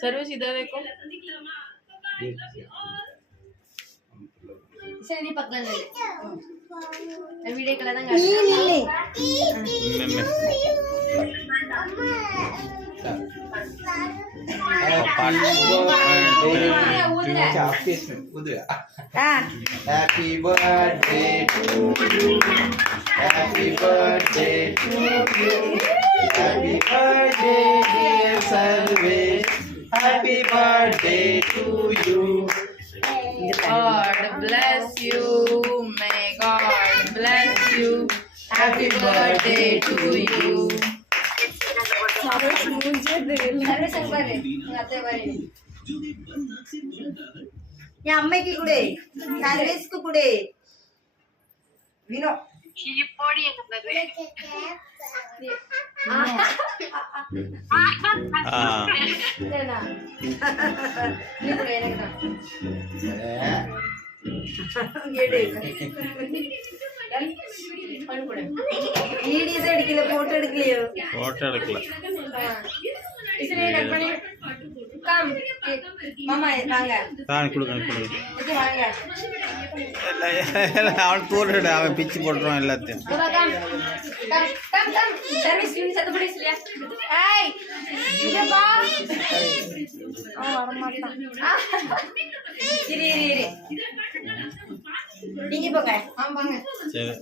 सर्वेश इधर देखो சரி பக்கம் வீடியோ கலர் தான் Happy birthday to you. Happy birthday to you. Happy birthday dear Sarvesh. Happy birthday to you. God bless you. May God bless you. Happy birthday to you. Sarvesh अंबारे आते बारे या अम्मकी कुडे सर्वेश को कुडे विनो ಈ ಪೋಡಿ ಅಂತಂದ್ರೆ நீ கூட எனக்கு வீடியோஸ் எடுக்கல போட்டோ எடுக்கலையோ ഫോട്ടോ എടുക്കല इसलिए कट பண்ணி கம் மாமா வாங்க தான் கொடுங்க கொடுங்க இது வாங்க அவன் தூரட அவன் பிச்சு போடுறான் எல்லாத்தையும் पूरा கம் सर्विस यूनिट से तो बड़ी इसलिए ஏய் இங்க பா வர மாட்டான் இரு நீங்க போங்க வாங்க சரி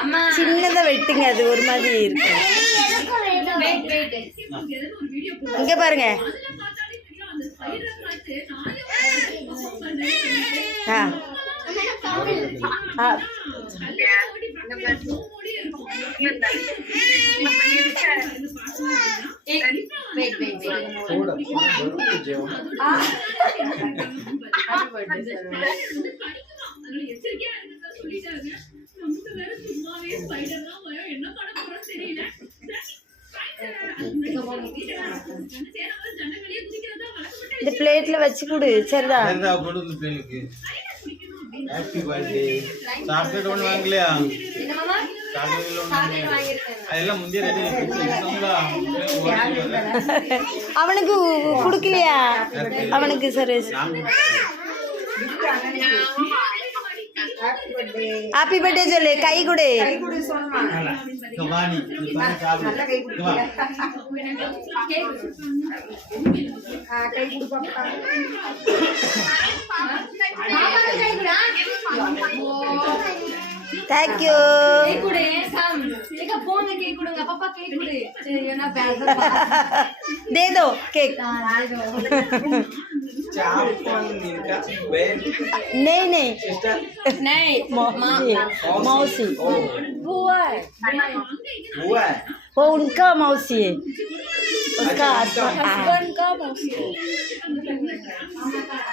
அம்மா சின்னதா வெட்டுங்க அது ஒரு மாதிரி இருக்கு வெயிட் இங்க பாருங்க ஆ ஆ வெயிட் இந்த பிளேட்ல வச்சு கொடு சரிதா என்னடா கொடுத்து பிள்ளைக்கு ஹேப்பி பர்த்டே சாக்லேட் ஒன்னு வாங்கலையா என்ன மாமா சாக்லேட் ஒன்னு சாக்லேட் வாங்கிருக்கேன் அதெல்லாம் முந்திய ரெடி பண்ணிட்டீங்களா அவனுக்கு குடுக்கலையா அவனுக்கு சர்வீஸ் ஹாப்பி பர்த்டே சொல்லு கை கொடு கவானி நீ பண்ணி சாப்பிடு கை கொடு பாப்பா थैंक यू केक कुडे सम देखा फोन में केक कुडूंगा पापा केक कुडे ये ना बैग दे दो केक नहीं नहीं नहीं मौसी बुआ हुआ है वो उनका मौसी है उसका हस्बैंड का मौसी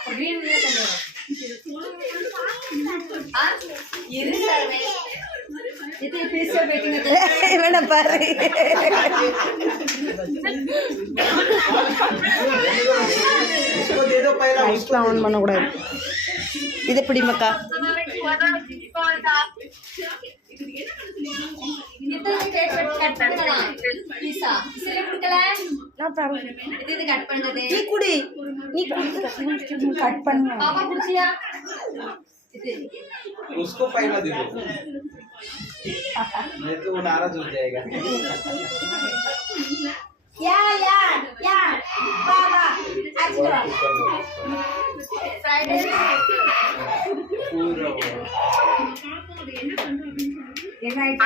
ग्रीन में ये सर्वे इतने फिर से बैठेंगे इवना पारे इसको दे दो पहला லைட்ல ஆன் பண்ண கூடாது இது பிடி மக்கா इतना केक कट करना पिज़्ज़ा इसलिए कुडकला நான் பாரு இது கட் பண்ணதே நீ குடி நீ கட் பண்ணு पापा कुर्सिया उसको पहला दे दो नहीं तो वो नाराज हो जाएगा या बाबा आज फ्राइडे पूरा ये नाइट